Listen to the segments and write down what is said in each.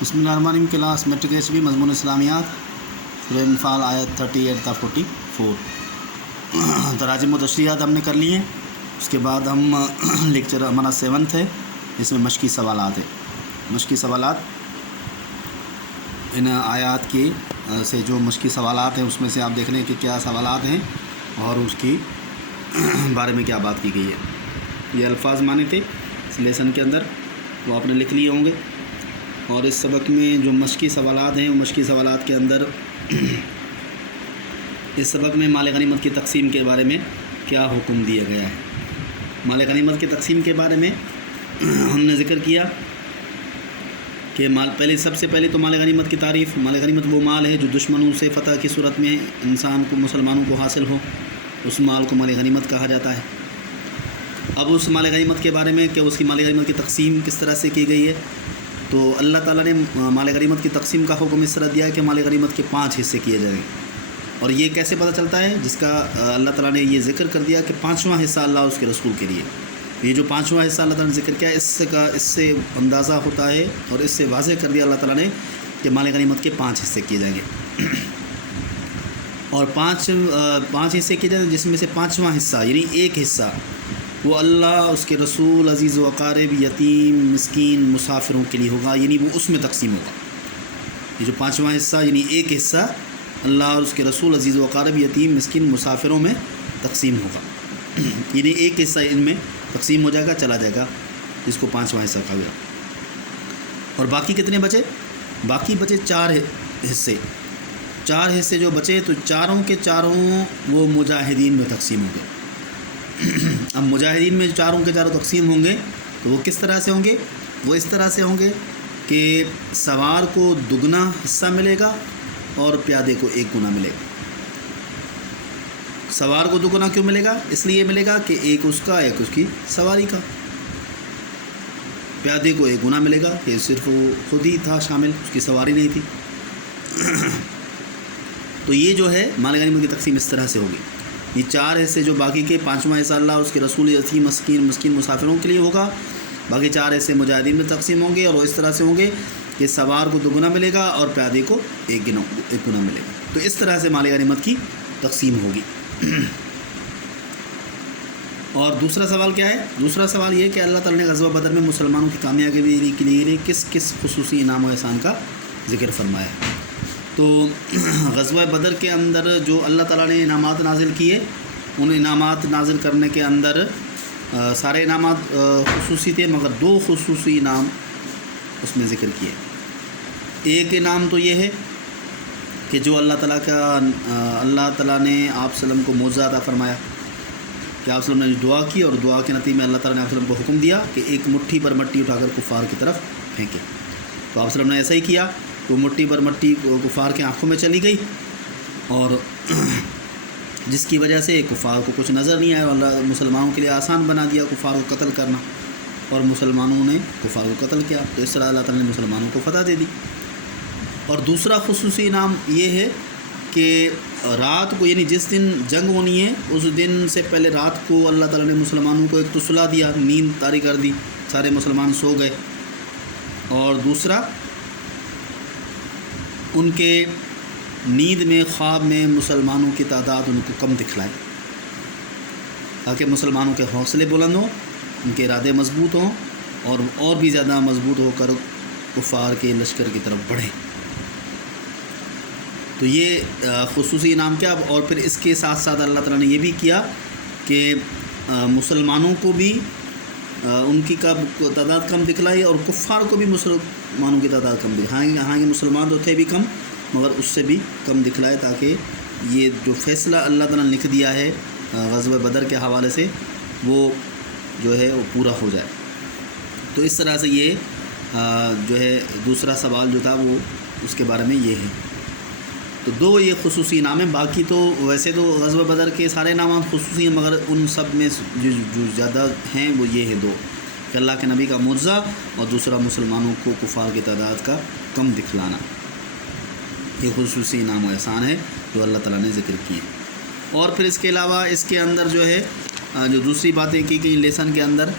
بسم اللہ الرحمن الرحیم کلاس میٹرک ایچ بی مضمون اسلامیات سورہ انفال آیت 38 تا 44 تراجم و تشریحات ہم نے کر لی ہیں۔ اس کے بعد ہم لیکچر ہمارا 7 ہے، اس میں مشقی سوالات ہیں۔ مشقی سوالات ان آیات کی سے جو مشقی سوالات ہیں اس میں سے آپ دیکھ لیں کہ کیا سوالات ہیں اور اس کی بارے میں کیا بات کی گئی ہے۔ یہ الفاظ مانے تھے اس لیسن کے اندر، وہ آپ نے لکھ لیے ہوں گے۔ اور اس سبق میں جو مشقی سوالات ہیں، وہ مشقی سوالات کے اندر اس سبق میں مال غنیمت کی تقسیم کے بارے میں کیا حکم دیا گیا ہے۔ مال غنیمت کی تقسیم کے بارے میں ہم نے ذکر کیا کہ سب سے پہلے تو مال غنیمت کی تعریف۔ مال غنیمت وہ مال ہے جو دشمنوں سے فتح کی صورت میں انسان کو مسلمانوں کو حاصل ہو، اس مال کو مال غنیمت کہا جاتا ہے۔ اب اس مال غنیمت کے بارے میں کہ اس کی مال غنیمت کی تقسیم کس طرح سے کی گئی ہے، تو اللہ تعالیٰ نے مال غنیمت کی تقسیم کا حکم اس طرح دیا ہے کہ مال غنیمت کے 5 حصے کیے جائیں۔ اور یہ کیسے پتہ چلتا ہے؟ جس کا اللہ تعالیٰ نے یہ ذکر کر دیا کہ 5واں حصہ اللہ اور اس کے رسول کے لیے۔ یہ جو 5واں حصہ اللہ تعالیٰ نے ذکر کیا، اس سے اندازہ ہوتا ہے اور اس سے واضح کر دیا اللہ تعالیٰ نے کہ مال غنیمت کے 5 حصے کیے جائیں گے۔ اور 5 حصے کیے جائیں گے، جس میں سے 5واں حصہ یعنی ایک حصہ وہ اللہ، اس کے رسول، عزیز و اقارب، یتیم، مسکین، مسافروں کے لیے ہوگا، یعنی وہ اس میں تقسیم ہوگا۔ یہ جو 5واں حصہ یعنی ایک حصہ اللہ اور اس کے رسول، عزیز و اقارب، یتیم، مسکین، مسافروں میں تقسیم ہوگا، یعنی ایک حصہ ان میں تقسیم ہو جائے گا، چلا جائے گا، جس کو 5واں حصہ کہا گیا۔ اور باقی کتنے بچے؟ باقی بچے 4 حصے۔ 4 حصے جو بچے تو چاروں کے چاروں وہ مجاہدین میں تقسیم ہوں گے۔ اب مجاہدین میں چاروں کے چاروں تقسیم ہوں گے تو وہ کس طرح سے ہوں گے؟ وہ اس طرح سے ہوں گے کہ سوار کو دگنا حصہ ملے گا اور پیادے کو 1 گنا ملے گا۔ سوار کو دگنا کیوں ملے گا؟ اس لیے ملے گا کہ ایک اس کا، ایک اس کی سواری کا۔ پیادے کو 1 گنا ملے گا کہ صرف وہ خود ہی تھا شامل، اس کی سواری نہیں تھی۔ تو یہ جو ہے مال غنیمت کی تقسیم اس طرح سے ہوگی۔ یہ 4 حصے جو باقی کے 5واں حصہ اللہ اور اس کے رسول، یتیم، مسکین، مسافروں کے لیے ہوگا، باقی 4 حصے مجاہدین میں تقسیم ہوں گے اور وہ اس طرح سے ہوں گے کہ سوار کو 2 گنا ملے گا اور پیادے کو 1 گنا ملے گا۔ تو اس طرح سے مال غنیمت کی تقسیم ہوگی۔ اور دوسرا سوال کیا ہے؟ دوسرا سوال یہ کہ اللہ تعالیٰ نے غزوہ بدر میں مسلمانوں کی کامیابی کے لیے کس کس خصوصی انعام و احسان کا ذکر فرمایا ہے۔ تو غزوہ بدر کے اندر جو اللہ تعالیٰ نے انعامات نازل کیے، ان انعامات نازل کرنے کے اندر سارے انعامات خصوصی تھے، مگر 2 خصوصی انعام اس میں ذکر کیے۔ ایک انعام تو یہ ہے کہ جو اللہ تعالیٰ نے آپ وسلم کو معجزہ عطا فرمایا کہ آپ وسلم نے دعا کی اور دعا کے نتیجے میں اللہ تعالیٰ نے آپ وسلم کو حکم دیا کہ ایک مٹھی پر مٹی اٹھا کر کفار کی طرف پھینکے۔ تو آپ وسلم نے ایسا ہی کیا، تو مٹھی پر مٹی کفار کے آنکھوں میں چلی گئی اور جس کی وجہ سے کفار کو کچھ نظر نہیں آیا، اور اللہ مسلمانوں کے لیے آسان بنا دیا کفار کو قتل کرنا، اور مسلمانوں نے کفار کو قتل کیا۔ تو اس طرح اللہ تعالیٰ نے مسلمانوں کو فتح دے دی۔ اور دوسرا خصوصی انعام یہ ہے کہ رات کو یعنی جس دن جنگ ہونی ہے اس دن سے پہلے رات کو اللہ تعالیٰ نے مسلمانوں کو ایک تو صلح دیا، نیند طاری کر دی، سارے مسلمان سو گئے۔ اور دوسرا ان کے نیند میں، خواب میں مسلمانوں کی تعداد ان کو کم دکھلائی، تاکہ مسلمانوں کے حوصلے بلند ہوں، ان کے ارادے مضبوط ہوں اور بھی زیادہ مضبوط ہو کر کفار کے لشکر کی طرف بڑھیں۔ تو یہ خصوصی انعام کیا۔ اور پھر اس کے ساتھ ساتھ اللہ تعالیٰ نے یہ بھی کیا کہ مسلمانوں کو بھی ان کی تعداد کم دکھلائی اور کفار کو بھی مسلمانوں کی تعداد کم دکھلائی۔ ہاں یہ مسلمان تو تھے بھی کم، مگر اس سے بھی کم دکھلائے، تاکہ یہ جو فیصلہ اللہ تعالیٰ نے لکھ دیا ہے غزوہ بدر کے حوالے سے وہ جو ہے وہ پورا ہو جائے۔ تو اس طرح سے یہ جو ہے دوسرا سوال جو تھا وہ اس کے بارے میں یہ ہے۔ تو 2 یہ خصوصی انعام ہیں۔ باقی تو ویسے تو غزوہ بدر کے سارے انعامات خصوصی ہیں، مگر ان سب میں جو زیادہ ہیں وہ یہ ہے 2 کہ اللہ کے نبی کا معجزہ اور دوسرا مسلمانوں کو کفار کی تعداد کا کم دکھلانا۔ یہ خصوصی انعام و احسان ہے جو اللہ تعالیٰ نے ذکر کیے۔ اور پھر اس کے علاوہ اس کے اندر جو ہے جو دوسری باتیں کی گئی لیسن کے اندر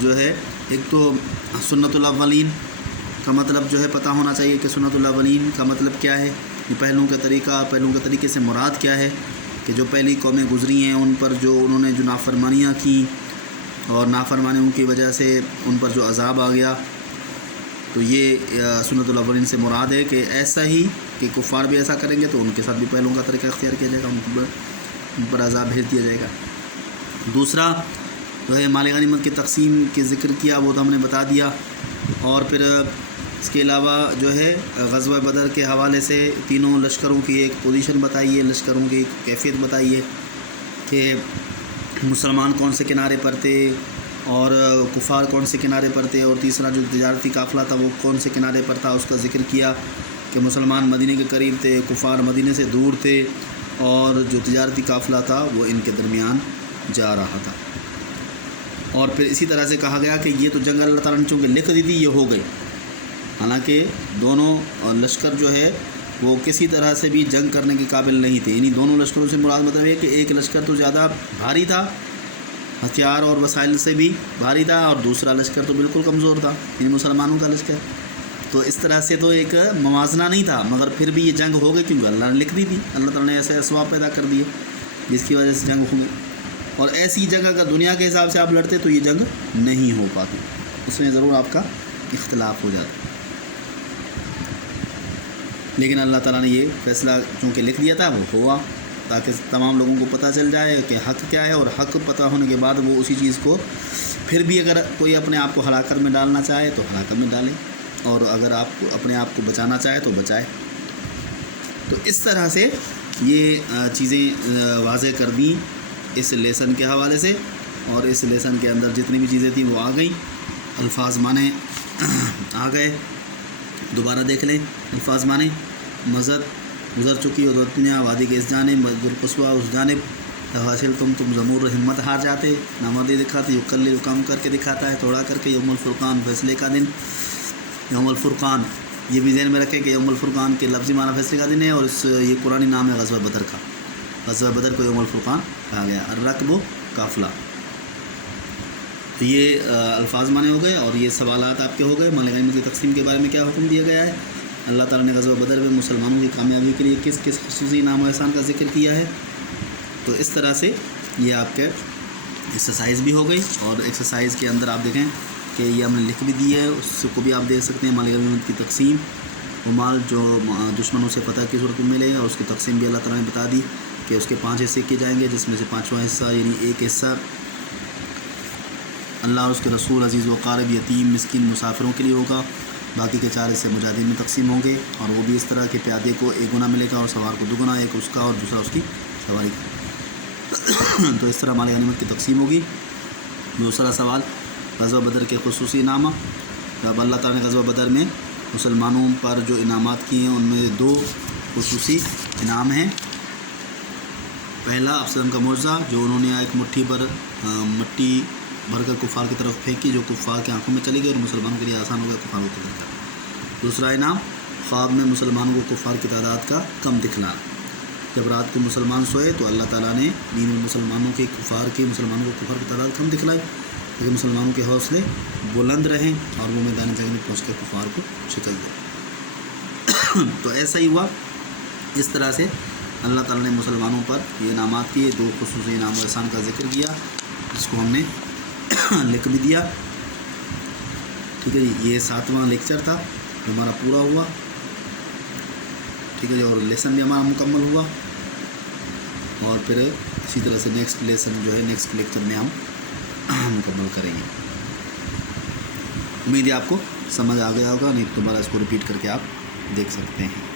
جو ہے، ایک تو سنت الاولین کا مطلب جو ہے پتہ ہونا چاہیے کہ سنت الاولین کا مطلب کیا ہے، یہ پہلوؤں کا طریقے سے مراد کیا ہے، کہ جو پہلی قومیں گزری ہیں ان پر جو انہوں نے جو نافرمانیاں کی اور نافرمانیوں کی وجہ سے ان پر جو عذاب آ گیا، تو یہ سنت الاولین سے مراد ہے کہ ایسا ہی کہ کفار بھی ایسا کریں گے تو ان کے ساتھ بھی پہلوؤں کا طریقہ اختیار کیا جائے گا، ان پر عذاب بھیج دیا جائے گا۔ دوسرا جو ہے مال غنیمت کی تقسیم کے ذکر کیا، وہ تو ہم نے بتا دیا، اور پھر اس کے علاوہ جو ہے غزوہ بدر کے حوالے سے تینوں لشکروں کی ایک پوزیشن بتائیے، لشکروں کی ایک کیفیت بتائیے کہ مسلمان کون سے کنارے پر تھے اور کفار کون سے کنارے پر تھے، اور تیسرا جو تجارتی قافلہ تھا وہ کون سے کنارے پر تھا، اس کا ذکر کیا کہ مسلمان مدینے کے قریب تھے، کفار مدینے سے دور تھے، اور جو تجارتی قافلہ تھا وہ ان کے درمیان جا رہا تھا۔ اور پھر اسی طرح سے کہا گیا کہ یہ تو جنگ اللہ تعالیٰ نے چونکہ لکھ دی تھی، یہ ہو گئی، حالانکہ دونوں لشکر جو ہے وہ کسی طرح سے بھی جنگ کرنے کے قابل نہیں تھے، یعنی دونوں لشکروں سے مراد مطلب ہے کہ ایک لشکر تو زیادہ بھاری تھا، ہتھیار اور وسائل سے بھی بھاری تھا، اور دوسرا لشکر تو بالکل کمزور تھا، یعنی مسلمانوں کا لشکر۔ تو اس طرح سے تو ایک موازنہ نہیں تھا، مگر پھر بھی یہ جنگ ہو گئی کیونکہ اللہ نے لکھ دی تھی، اللہ تعالیٰ نے ایسے اسباب پیدا کر دیے جس کی وجہ سے جنگ ہو گئی۔ اور ایسی جنگ اگر دنیا کے حساب سے آپ لڑتے تو یہ جنگ نہیں ہو پاتی، اس میں ضرور آپ کا اختلاف ہو جاتا، لیکن اللہ تعالیٰ نے یہ فیصلہ چونکہ لکھ دیا تھا وہ ہوا، تاکہ تمام لوگوں کو پتہ چل جائے کہ حق کیا ہے، اور حق پتہ ہونے کے بعد وہ اسی چیز کو پھر بھی اگر کوئی اپنے آپ کو ہلاکت میں ڈالنا چاہے تو ہلاکت میں ڈالے، اور اگر آپ کو اپنے آپ کو بچانا چاہے تو بچائے۔ تو اس طرح سے یہ چیزیں واضح کر دیں اس لیسن کے حوالے سے، اور اس لیسن کے اندر جتنی بھی چیزیں تھیں وہ آ گئیں، الفاظ معنی آ گئے، دوبارہ دیکھ لیں الفاظ معنی۔ مزد گزر چکی اور دنیا وادی کے اس جانب، مزدالقصوہ اس جانب، حاصل تم ضمور ہمت ہار جاتے، نامردی دکھاتے، یکل کام کر کے دکھاتا ہے، توڑا کر کے، یوم الفرقان فیصلے کا دن، یوم الفرقان یہ بھی ذہن میں رکھیں کہ یوم الفرقان کے لفظی معنی فیصلے کا دن ہے، اور یہ قرآنی نام ہے غزوہ بدر کا، غزوہ بدر کو یوم الفرقان کہا گیا، الرکب و قافلہ۔ تو یہ الفاظ معنی ہو گئے، اور یہ سوالات آپ کے ہو گئے۔ مال غنیمت کی تقسیم کے بارے میں کیا حکم دیا گیا ہے، اللہ تعالیٰ نے غزوہ بدر میں مسلمانوں کی کامیابی کے لیے کس کس خصوصی انعام و احسان کا ذکر کیا ہے۔ تو اس طرح سے یہ آپ کے ایکسرسائز بھی ہو گئی، اور ایکسرسائز کے اندر آپ دیکھیں کہ یہ ہم نے لکھ بھی دی ہے، اس کو بھی آپ دیکھ سکتے ہیں، مال غنیمت کی تقسیم، وہ مال جو دشمنوں سے فتح کی صورت میں ملے گا، اور اس کی تقسیم بھی اللہ تعالیٰ نے بتا دی کہ اس کے 5 حصے کیے جائیں گے، جس میں سے 5واں حصہ یعنی ایک حصہ اللہ اور اس کے رسول، عزیز و قارب، یتیم، مسکین، مسافروں کے لیے ہوگا، باقی کے 4 حصے مجاہدین میں تقسیم ہوں گے، اور وہ بھی اس طرح کہ پیادے کو 1 گنا ملے گا اور سوار کو 2 گنا، ایک اس کا اور دوسرا اس کی سواری کا۔ تو اس طرح مال غنیمت کی تقسیم ہوگی۔ دوسرا سوال غزوہ بدر کے خصوصی انعامات۔ اب اللہ تعالیٰ نے غزوہ بدر میں مسلمانوں پر جو انعامات کیے ہیں ان میں 2 خصوصی انعام ہیں۔ پہلا افسرم کا معجزہ، جو انہوں نے ایک مٹھی پر مٹی بھر کر کفار کی طرف پھینکی، جو کفار کی آنکھوں میں چلی گئی اور مسلمانوں کے لیے آسان ہو گیا کفاروں کو قتل کرنا۔ دوسرا انعام خواب میں مسلمانوں کو کفار کی تعداد کا کم دکھلانا۔ جب رات کو مسلمان سوئے تو اللہ تعالیٰ نے نیند میں مسلمانوں کو کفار کی تعداد کم دکھلائی، تاکہ مسلمانوں کے حوصلے بلند رہیں اور وہ میدان جنگ میں پہنچ کر کفار کو شکست دیں۔ تو ایسا ہی ہوا، اس طرح سے اللہ تعالیٰ نے مسلمانوں پر یہ انعامات کیے۔ 2 خصوصی انعام و احسان کا ذکر کیا، جس کو ہم نے لکھ بھی دیا۔ ٹھیک ہے جی، یہ 7واں لیکچر تھا جو ہمارا پورا ہوا، ٹھیک ہے جی، اور لیسن بھی ہمارا مکمل ہوا، اور پھر اسی طرح سے نیکسٹ لیسن جو ہے نیکسٹ لیکچر میں ہم مکمل کریں گے۔ امید ہے آپ کو سمجھ آ گیا ہوگا، نہیں تو دوبارہ اس کو ریپیٹ کر کے آپ دیکھ سکتے ہیں۔